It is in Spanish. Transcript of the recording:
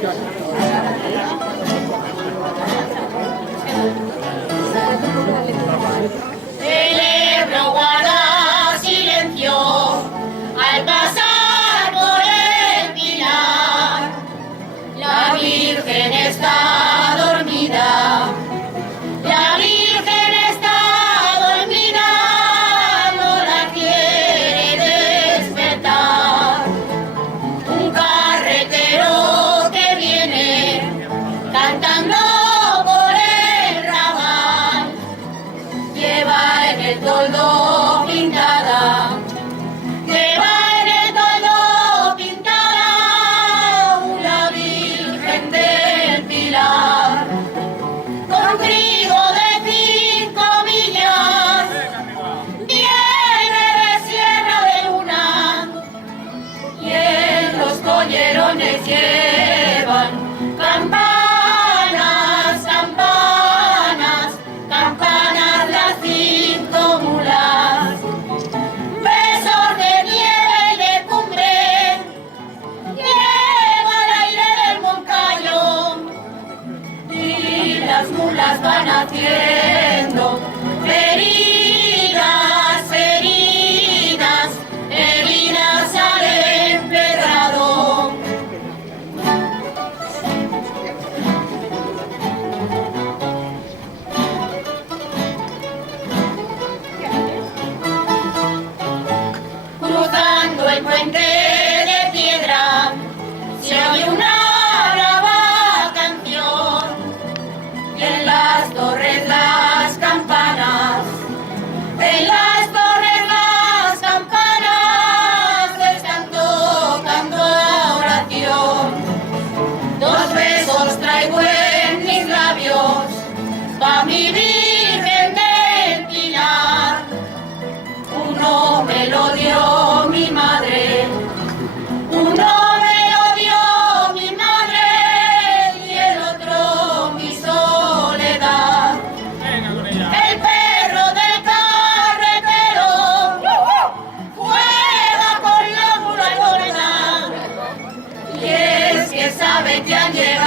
El Ebro guarda silencio al pasar por el pilar. La Virgen está dormida. La Virgen está dormida, no la quiere despertar. Un carretero que viene cantando por el ramal, lleva en el toldo pintada, lleva en el toldo pintada una Virgen del Pilar, con trigo de 5 millas, viene de Sierra de Luna, y en los collerones llevan campanas, campanas, campanas las 5 mulas, besos de nieve y de cumbre, lleva el aire del Moncayo, y las mulas van haciendo heridas, heridas, heridas al empedrado. Cruzando el puente de piedra se oye una brava canción, y en las torres las campanas, en las torres las campanas están tocando oración. 2 besos traigo en mis labios pa' mi Virgen del Pilar. Uno me lo dio mi madre, uno me lo dio mi madre, y el otro mi soledad. El perro del carretero juega con la mula gorda, y es que sabe que han llegado